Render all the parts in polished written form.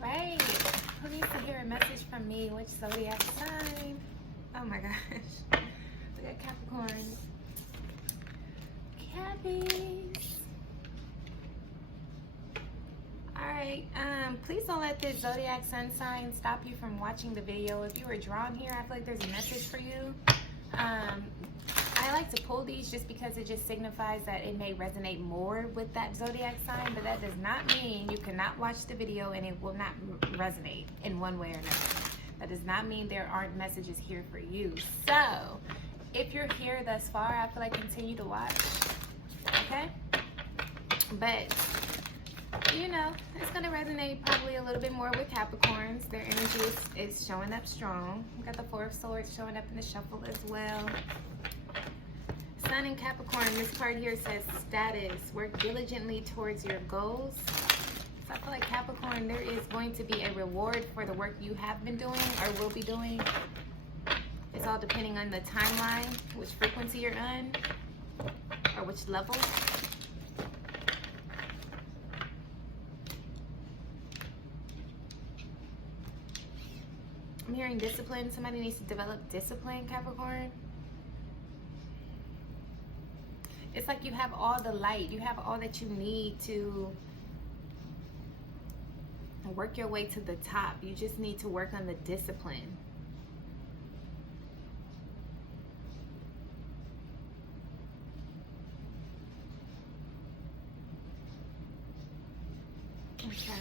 right. Who needs to hear a message from me? Which zodiac sign? Oh my gosh. We got Capricorn. Cappies. Alright, please don't let this zodiac sun sign stop you from watching the video. If you were drawn here, I feel like there's a message for you. I like to pull these just because it just signifies that it may resonate more with that zodiac sign, but that does not mean you cannot watch the video and it will not resonate in one way or another. That does not mean there aren't messages here for you. So, if you're here thus far, I feel like continue to watch, okay? But, you know, it's going to resonate probably a little bit more with Capricorns. Their energy is showing up strong. We got the Four of Swords showing up in the shuffle as well. Sun in Capricorn, this part here says status. Work diligently towards your goals. So I feel like Capricorn, there is going to be a reward for the work you have been doing or will be doing. It's all depending on the timeline, which frequency you're on, or which level. I'm hearing discipline. Somebody needs to develop discipline, Capricorn. It's like you have all the light. You have all that you need to work your way to the top. You just need to work on the discipline. Okay.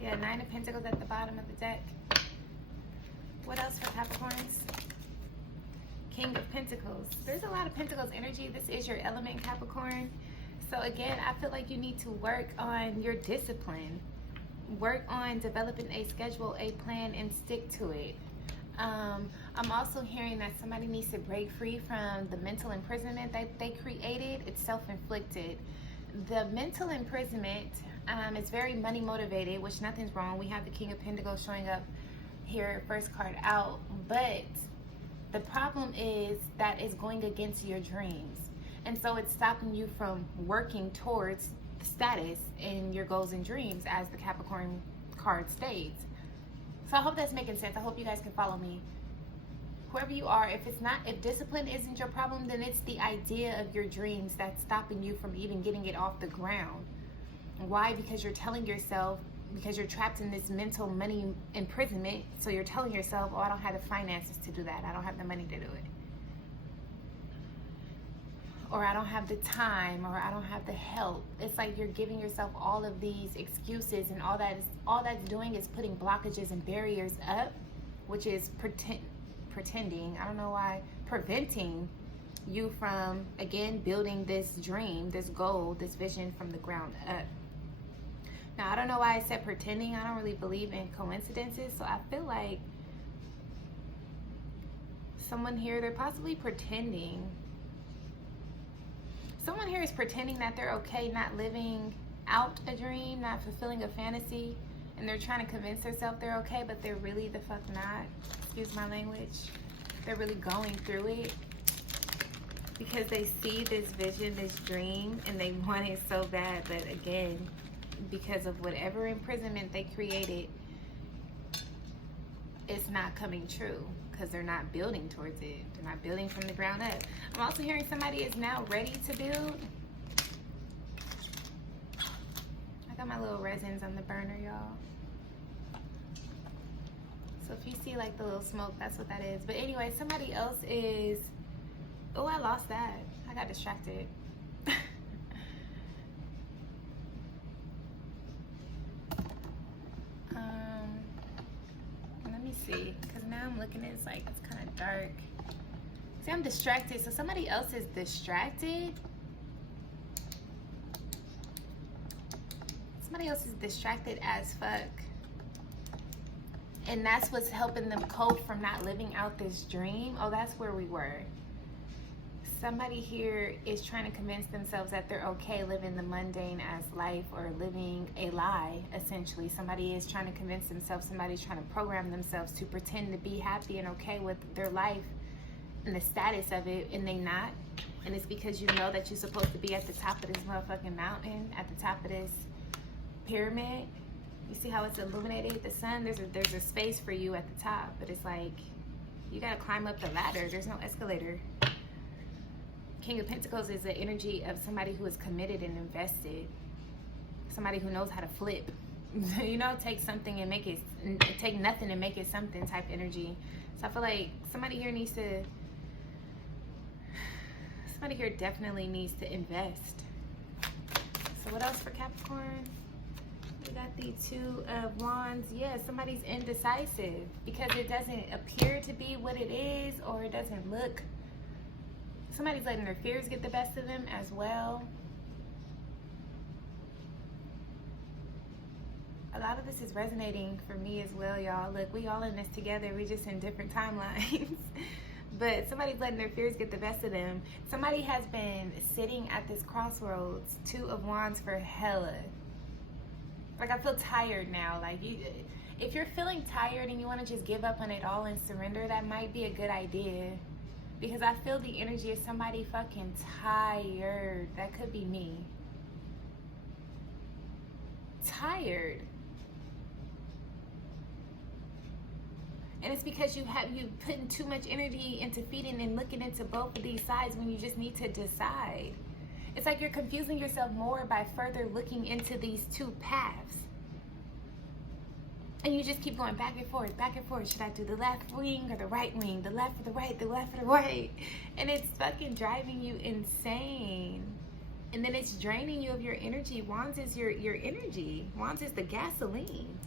Yeah, Nine of Pentacles at the bottom of the deck. What else for Capricorns? King of Pentacles. There's a lot of Pentacles energy. This is your element, Capricorn. So again, I feel like you need to work on your discipline. Work on developing a schedule, a plan, and stick to it. I'm also hearing that somebody needs to break free from the mental imprisonment that they created. It's self-inflicted. The mental imprisonment is very money motivated, which nothing's wrong. We have the King of Pentacles showing up here, first card out, but the problem is that it's going against your dreams. And so it's stopping you from working towards status in your goals and dreams, as the Capricorn card states. So I hope that's making sense. I hope you guys can follow me. Whoever you are, if discipline isn't your problem, then it's the idea of your dreams that's stopping you from even getting it off the ground. Why? Because you're telling yourself, because you're trapped in this mental money imprisonment, so you're telling yourself, oh, I don't have the finances to do that. I don't have the money to do it. Or I don't have the time, or I don't have the help. It's like you're giving yourself all of these excuses, and all that's doing is putting blockages and barriers up, which is pretending, I don't know why, preventing you from, again, building this dream, this goal, this vision from the ground up. Now, I don't know why I said pretending. I don't really believe in coincidences. So I feel like someone here, they're possibly pretending. Someone here is pretending that they're okay not living out a dream, not fulfilling a fantasy. And they're trying to convince themselves they're okay, but they're really the fuck not. Excuse my language. They're really going through it because they see this vision, this dream, and they want it so bad. But again, because of whatever imprisonment they created, it's not coming true because they're not building towards it. They're not building from the ground up. I'm also hearing somebody is now ready to build. I got my little resins on the burner, y'all. So if you see like the little smoke, that's what that is. But anyway, somebody else is, oh, I lost that. I got distracted. Let me see, because now I'm looking at it's like it's kind of dark. See, I'm distracted, so somebody else is distracted. Somebody else is distracted as fuck. And that's what's helping them cope from not living out this dream. Oh, that's where we were. Somebody here is trying to convince themselves that they're okay living the mundane as life, or living a lie, essentially. Somebody is trying to convince themselves, somebody's trying to program themselves to pretend to be happy and okay with their life and the status of it, and they not. And it's because you know that you're supposed to be at the top of this motherfucking mountain, at the top of this pyramid, You see how it's illuminated? The sun, there's a space for you at the top, but it's like you gotta climb up the ladder. There's no escalator. King of Pentacles is the energy of somebody who is committed and invested. Somebody who knows how to flip. You know, take something and make it, take nothing and make it something type energy. So I feel like somebody here definitely needs to invest. So what else for Capricorn? We got the Two of Wands. Yeah, somebody's indecisive because it doesn't appear to be what it is, or it doesn't look. Somebody's letting their fears get the best of them as well. A lot of this is resonating for me as well, y'all. Look, we all in this together. We just in different timelines. But somebody's letting their fears get the best of them. Somebody has been sitting at this crossroads, Two of Wands, for hella. Like, I feel tired now. Like, if you're feeling tired and you want to just give up on it all and surrender, that might be a good idea. Because I feel the energy of somebody fucking tired. That could be me. Tired. And it's because you putting too much energy into feeding and looking into both of these sides when you just need to decide. It's like you're confusing yourself more by further looking into these two paths. And you just keep going back and forth, back and forth. Should I do the left wing or the right wing? The left or the right, the left or the right? And it's fucking driving you insane. And then it's draining you of your energy. Wands is your energy. Wands is the gasoline.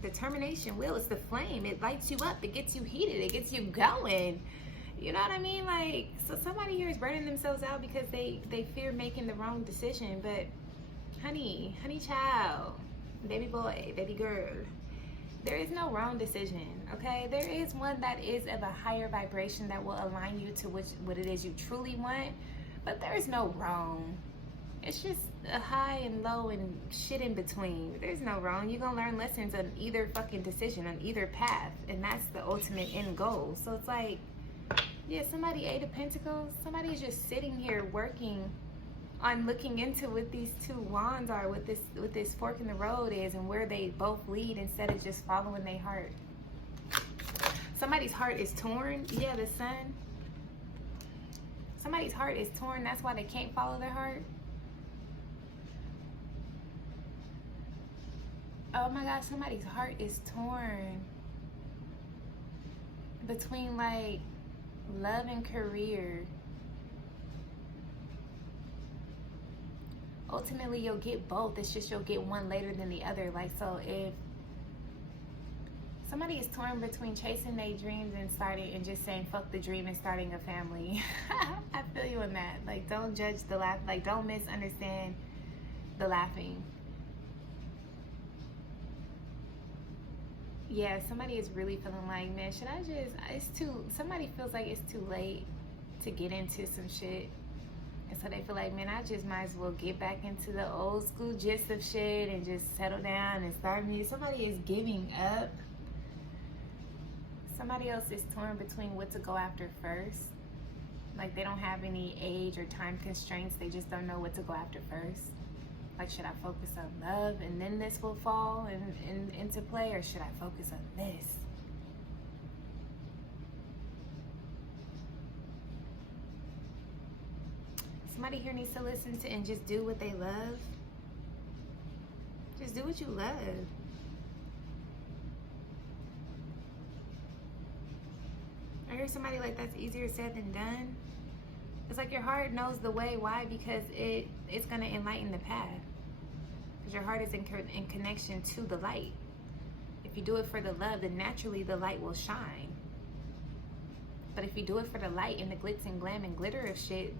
Determination, will, it's the flame. It lights you up. It gets you heated. It gets you going. You know what I mean? Like, so somebody here is burning themselves out because they fear making the wrong decision. But honey child, baby boy, baby girl, there is no wrong decision, okay? There is one that is of a higher vibration that will align you to what it is you truly want. But there is no wrong. It's just a high and low and shit in between. There's no wrong. You're gonna learn lessons on either fucking decision, on either path, and that's the ultimate end goal. So it's like, yeah, somebody, Eight of Pentacles, somebody is just sitting here working on looking into what these two wands are, what this fork in the road is, and where they both lead instead of just following their heart. Somebody's heart is torn. Yeah, the sun. Somebody's heart is torn. That's why they can't follow their heart. Oh my God, somebody's heart is torn between like love and career. Ultimately, you'll get both. It's just you'll get one later than the other. Like, so if somebody is torn between chasing their dreams and just saying fuck the dream and starting a family. I feel you in that. Like, don't judge the laugh. Like, don't misunderstand the laughing. Yeah, somebody is really feeling like, man, should I just, somebody feels like it's too late to get into some shit. And so they feel like, man, I just might as well get back into the old school gist of shit and just settle down and start new. Somebody is giving up. Somebody else is torn between what to go after first. Like, they don't have any age or time constraints. They just don't know what to go after first. Like, should I focus on love and then this will fall into play, or should I focus on this? Somebody here needs to listen to and just do what they love. Just do what you love. I hear somebody like, that's easier said than done. It's like your heart knows the way. Why? Because it's going to enlighten the path. Because your heart is in connection to the light. If you do it for the love, then naturally the light will shine. But if you do it for the light and the glitz and glam and glitter of shit,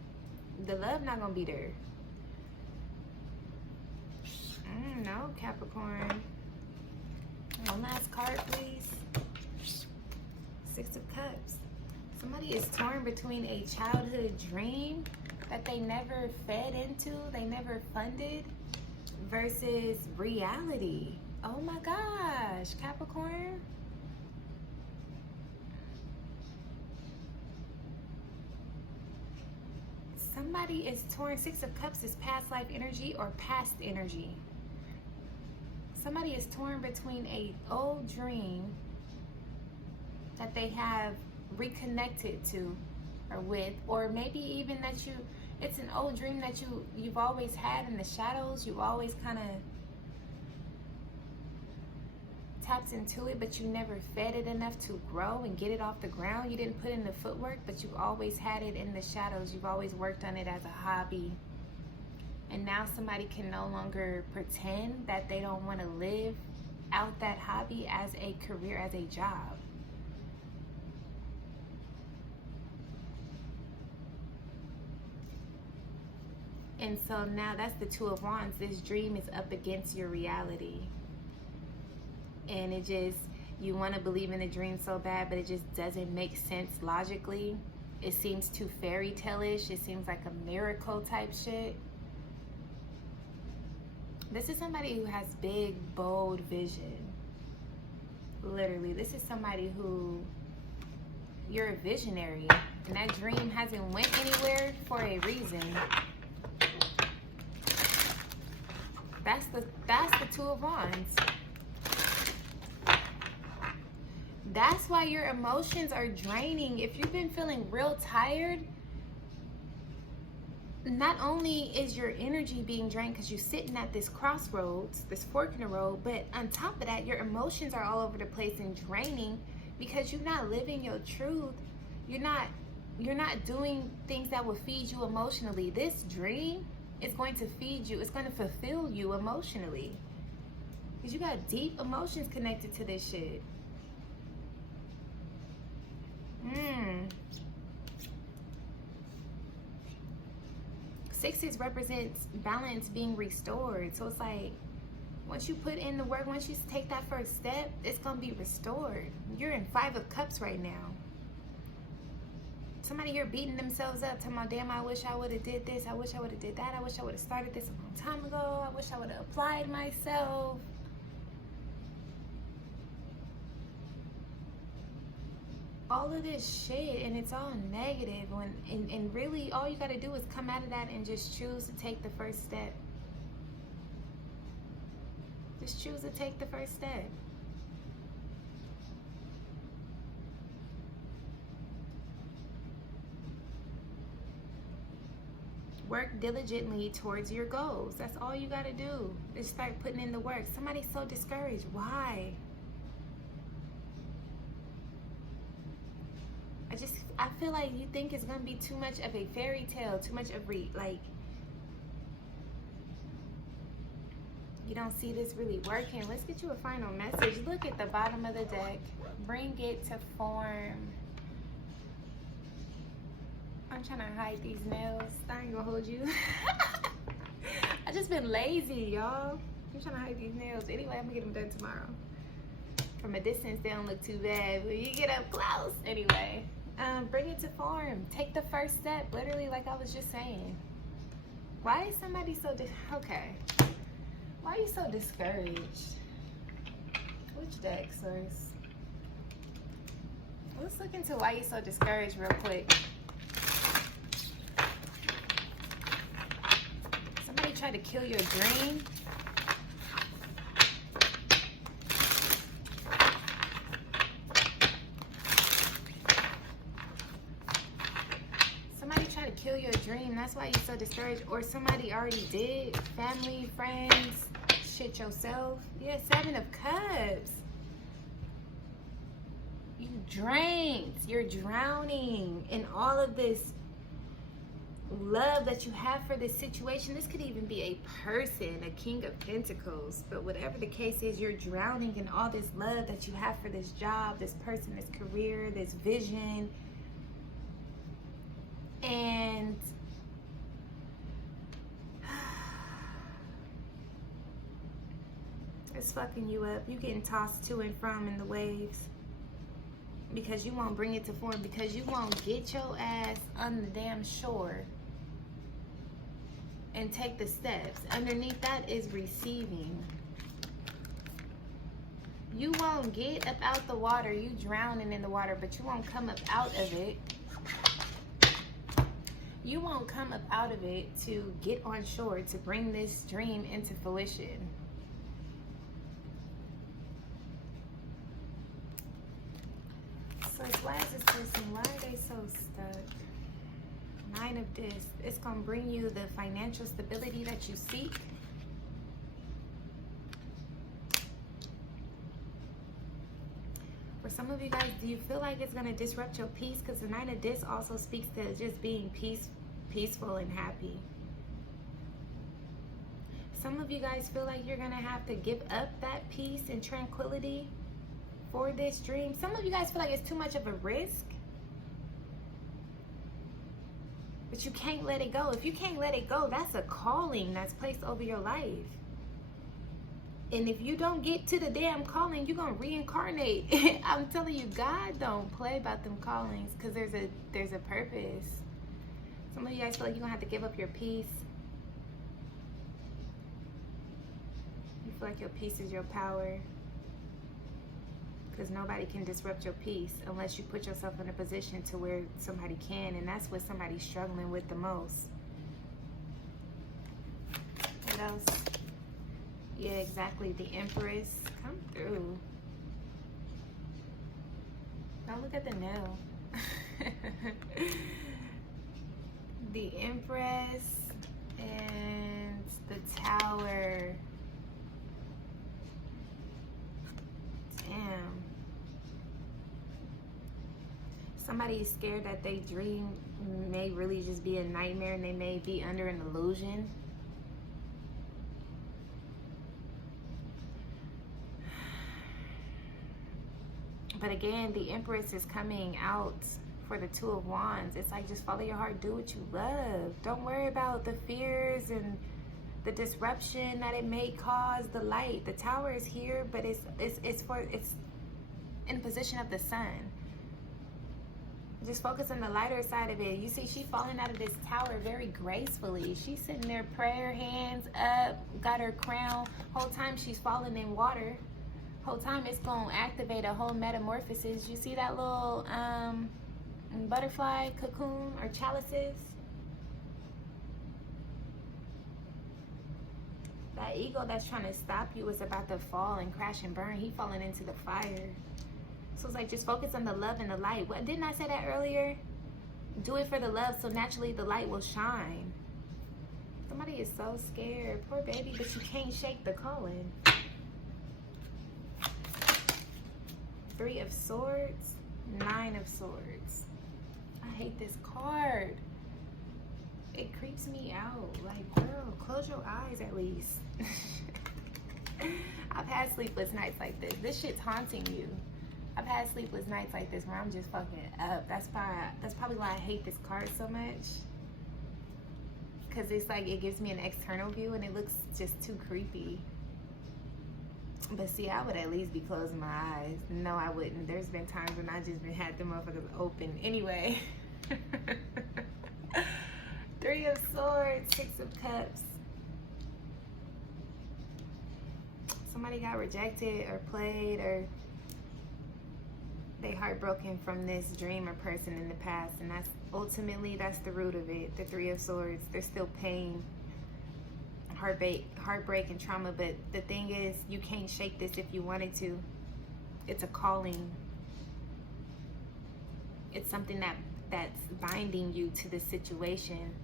the love not going to be there. No, Capricorn. One last card, please. Six of Cups. Somebody is torn between a childhood dream that they never fed into, they never funded, versus reality. Oh my gosh, Capricorn. Somebody is torn. Six of Cups is past life energy or past energy. Somebody is torn between a old dream that they have reconnected to or with, or maybe even that it's an old dream that you've always had in the shadows. You've always kind of tapped into it, but you never fed it enough to grow and get it off the ground. You didn't put in the footwork, but you've always had it in the shadows. You've always worked on it as a hobby. And now somebody can no longer pretend that they don't want to live out that hobby as a career, as a job. And so now that's the Two of Wands. This dream is up against your reality. And it just, you want to believe in the dream so bad, but it just doesn't make sense logically. It seems too fairy tale-ish. It seems like a miracle type shit. This is somebody who has big, bold vision. Literally, this is somebody who, you're a visionary. And that dream hasn't went anywhere for a reason. That's the Two of Wands. That's why your emotions are draining. If you've been feeling real tired, not only is your energy being drained because you're sitting at this crossroads, this fork in the road, but on top of that, your emotions are all over the place and draining because you're not living your truth. You're not doing things that will feed you emotionally. This dream is going to feed you. It's going to fulfill you emotionally because you got deep emotions connected to this shit. Sixes represents balance being restored. So it's like, once you put in the work, once you take that first step, it's going to be restored. You're in Five of Cups right now. Somebody here beating themselves up, talking about, damn, I wish I would have did this. I wish I would have did that. I wish I would have started this a long time ago. I wish I would have applied myself. All of this shit, and it's all negative. And really, all you got to do is come out of that and just choose to take the first step. Just choose to take the first step. Work diligently towards your goals. That's all you got to do. Just start putting in the work. Somebody's so discouraged. Why? I feel like you think it's going to be too much of a fairy tale, too much of like, you don't see this really working. Let's get you a final message. Look at the bottom of the deck. Bring it to form. I'm trying to hide these nails. I ain't gonna hold you. I just been lazy, y'all. I'm trying to hide these nails. Anyway, I'm gonna get them done tomorrow. From a distance, they don't look too bad. When you get up close. Anyway, bring it to form. Take the first step. Literally, like I was just saying. Why is somebody so okay? Why are you so discouraged? Which deck, source? Let's look into why you're so discouraged real quick. Somebody tried to kill your dream. Somebody tried to kill your dream. That's why you're so discouraged. Or somebody already did. Family, friends, shit yourself. Yeah, Seven of Cups. You drained. You're drowning in all of this love that you have for this situation. This could even be a person, a King of Pentacles. But whatever the case is, you're drowning in all this love that you have for this job, this person, this career, this vision. And it's fucking you up. You getting tossed to and from in the waves. Because you won't bring it to form. Because you won't get your ass on the damn shore and take the steps. Underneath that is receiving. You won't get up out the water. You drowning in the water, but you won't come up out of it. You won't come up out of it to get on shore, to bring this dream into fruition. Universe, why is this person, why are they so stuck? 9 of Discs. It's going to bring you the financial stability that you seek. For some of you guys, do you feel like it's going to disrupt your peace? Because the 9 of Discs also speaks to just being peaceful and happy. Some of you guys feel like you're going to have to give up that peace and tranquility for this dream. Some of you guys feel like it's too much of a risk, but you can't let it go. If you can't let it go, that's a calling that's placed over your life. And if you don't get to the damn calling, you're going to reincarnate. I'm telling you, God don't play about them callings, because there's a purpose. Some of you guys feel like you're going to have to give up your peace. You feel like your peace is your power, because nobody can disrupt your peace unless you put yourself in a position to where somebody can, and that's what somebody's struggling with the most. What else? Yeah, exactly. The Empress. Come through. Now look at the nail. The Empress and the Tower. Damn. Somebody is scared that they dream may really just be a nightmare, and they may be under an illusion. But again, the Empress is coming out for the 2 of Wands. It's like, just follow your heart, do what you love. Don't worry about the fears and the disruption that it may cause. The light, the Tower is here, but it's in position of the sun. Just focus on the lighter side of it. You see, she's falling out of this tower very gracefully. She's sitting there, prayer hands up, got her crown. Whole time she's falling in water. Whole time it's gonna activate a whole metamorphosis. You see that little butterfly cocoon or chalices? That eagle that's trying to stop you is about to fall and crash and burn. He falling into the fire. So it's like, just focus on the love and the light. What, didn't I say that earlier? Do it for the love, so naturally the light will shine. Somebody is so scared. Poor baby, but you can't shake the calling. 3 of Swords, 9 of Swords. I hate this card. It creeps me out. Like, girl, close your eyes at least. I've had sleepless nights like this. This shit's haunting you. I've had sleepless nights like this where I'm just fucking up. That's probably why I hate this card so much. Because it's like, it gives me an external view and it looks just too creepy. But see, I would at least be closing my eyes. No, I wouldn't. There's been times when I just had them motherfuckers open. Anyway. 3 of Swords, 6 of Cups. Somebody got rejected or played, or they heartbroken from this dream or person in the past, and that's ultimately, that's the root of it. The 3 of Swords. There's still pain, heartbreak and trauma, but the thing is, you can't shake this if you wanted to. It's a calling. It's something that's binding you to the situation.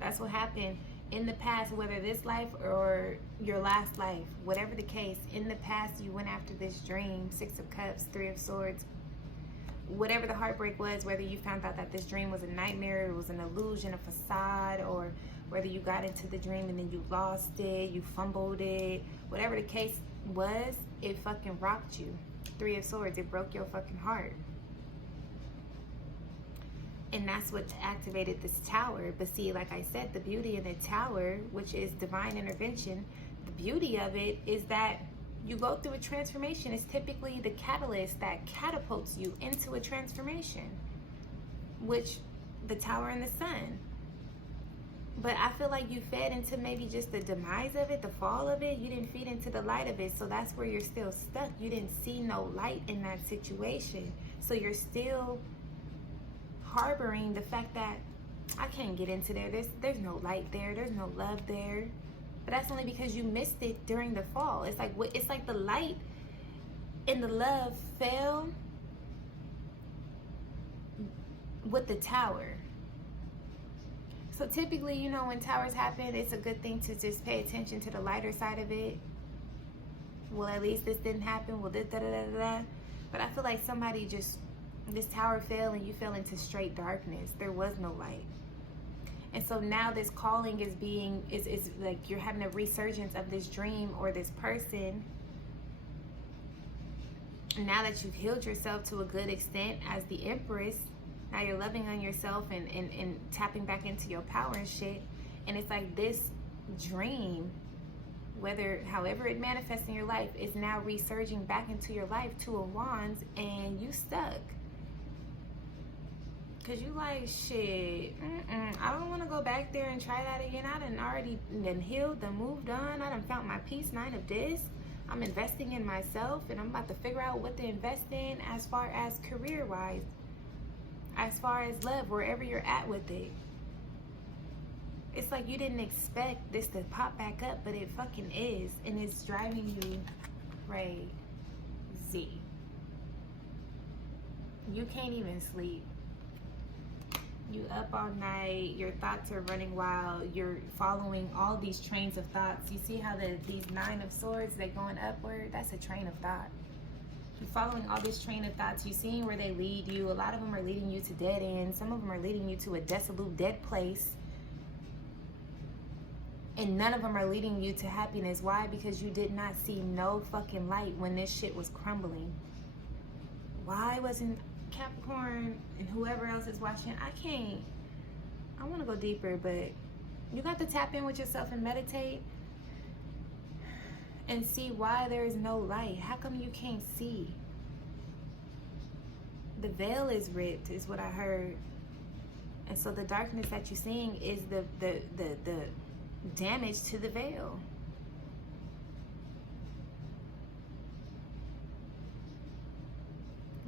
That's what happened in the past, whether this life or your last life, whatever the case. In the past, you went after this dream. 6 of Cups, 3 of Swords. Whatever the heartbreak was, whether you found out that this dream was a nightmare, it was an illusion, a facade, or whether you got into the dream and then you lost it, you fumbled it, whatever the case was, it fucking rocked you. 3 of Swords, it broke your fucking heart. And that's what activated this Tower. But see, like I said, the beauty of the Tower, which is divine intervention, the beauty of it is that you go through a transformation. It's typically the catalyst that catapults you into a transformation, which the Tower and the Sun. But I feel like you fed into maybe just the demise of it, the fall of it. You didn't feed into the light of it. So that's where you're still stuck. You didn't see no light in that situation. So you're still harboring the fact that I can't get into there. There's no light there. There's no love there. But that's only because you missed it during the fall. It's like the light and the love fell with the tower. So typically, you know, when towers happen, it's a good thing to just pay attention to the lighter side of it. Well, at least this didn't happen. Well, this, da, da, da, da, da. But I feel like somebody just, this tower fell and you fell into straight darkness. There was no light. And so now this calling is like you're having a resurgence of this dream or this person. Now that you've healed yourself to a good extent as the Empress, now you're loving on yourself and tapping back into your power and shit. And it's like this dream, however it manifests in your life, is now resurging back into your life, Two of Wands, and you stuck. Cause you like, shit, I don't want to go back there and try that again. I done already healed, done moved on. I done found my peace, Nine of this. I'm investing in myself, and I'm about to figure out what to invest in as far as career-wise, as far as love, wherever you're at with it. It's like you didn't expect this to pop back up, but it fucking is, and it's driving you crazy. You can't even sleep. You up all night, your thoughts are running wild, you're following all these trains of thoughts. You see how these Nine of Swords, they're going upward? That's a train of thought. You're following all this train of thoughts. You're seeing where they lead you. A lot of them are leading you to dead ends. Some of them are leading you to a desolate, dead place. And none of them are leading you to happiness. Why? Because you did not see no fucking light when this shit was crumbling. Why wasn't Capricorn and whoever else is watching? I want to go deeper, but you got to tap in with yourself and meditate and see why there is no light. How come you can't see? The veil is ripped, is what I heard. And so the darkness that you're seeing is the damage to the veil.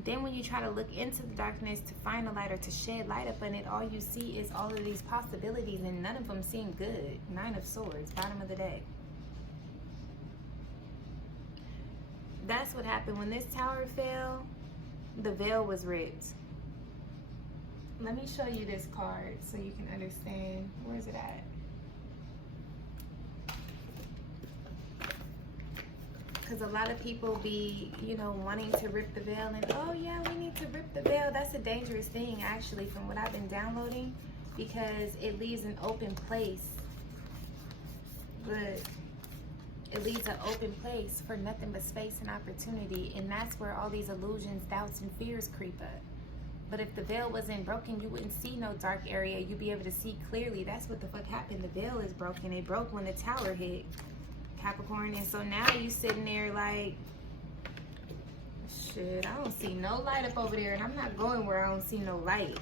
Then when you try to look into the darkness to find a light or to shed light upon it, all you see is all of these possibilities, and none of them seem good. Nine of Swords, bottom of the deck. That's what happened. When this tower fell, the veil was ripped. Let me show you this card so you can understand. Where is it at? Because a lot of people be, you know, wanting to rip the veil, and oh yeah, we need to rip the veil. That's a dangerous thing, actually, from what I've been downloading, because it leaves an open place. But it leaves an open place for nothing but space and opportunity, and that's where all these illusions, doubts, and fears creep up. But if the veil wasn't broken, you wouldn't see no dark area. You'd be able to see clearly. That's what the fuck happened. The veil is broken. It broke when the tower hit, Capricorn. And so now you sitting there like, shit, I don't see no light up over there, and I'm not going where I don't see no light.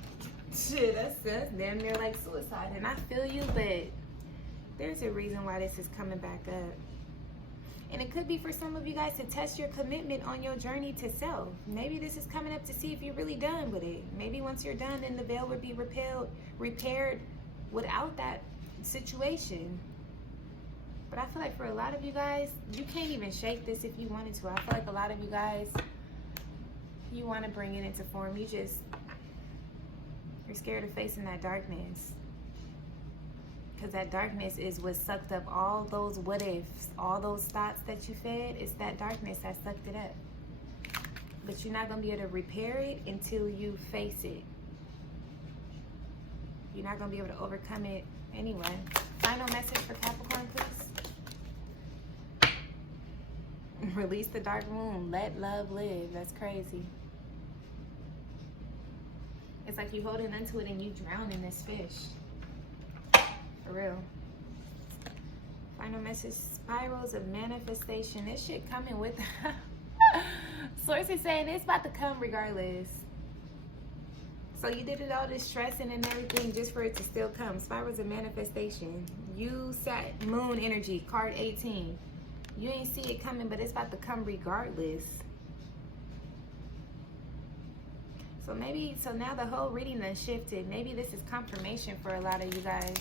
Shit, that's damn near like suicide. And I feel you, but there's a reason why this is coming back up. And it could be for some of you guys to test your commitment on your journey to self. Maybe this is coming up to see if you're really done with it. Maybe once you're done, then the veil would be repaired without that situation. But I feel like for a lot of you guys, you can't even shake this if you wanted to. I feel like a lot of you guys, you want to bring it into form. You're scared of facing that darkness. Because that darkness is what sucked up all those what ifs, all those thoughts that you fed. It's that darkness that sucked it up. But you're not going to be able to repair it until you face it. You're not going to be able to overcome it anyway. Final message for Capricorn, please. Release the dark womb. Let love live. That's crazy. It's like you holding onto it and you drown in this fish. For real. Final message. Spirals of manifestation. This shit coming with Source is saying it's about to come regardless. So you did it all this stressing and everything just for it to still come. Spirals of manifestation. You sat moon energy, card 18. You ain't see it coming, but it's about to come regardless. So now the whole reading has shifted. Maybe this is confirmation for a lot of you guys.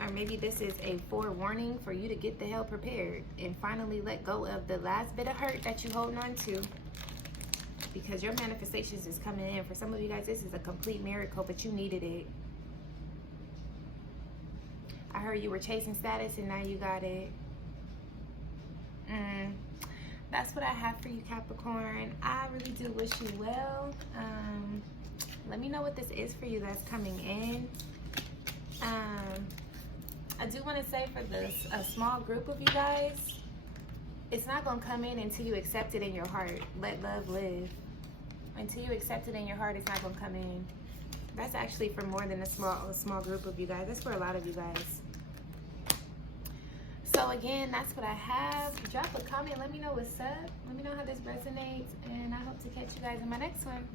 Or maybe this is a forewarning for you to get the hell prepared and finally let go of the last bit of hurt that you're holding on to. Because your manifestations is coming in. For some of you guys, this is a complete miracle, but you needed it. I heard you were chasing status and now you got it. That's what I have for you, Capricorn. I really do wish you well. Let me know what this is for you that's coming in. I do want to say for this, a small group of you guys, it's not going to come in until you accept it in your heart. Let love live. Until you accept it in your heart, it's not going to come in. That's actually for more than a small group of you guys. That's for a lot of you guys. So again, that's what I have. Drop a comment. Let me know what's up. Let me know how this resonates. And I hope to catch you guys in my next one.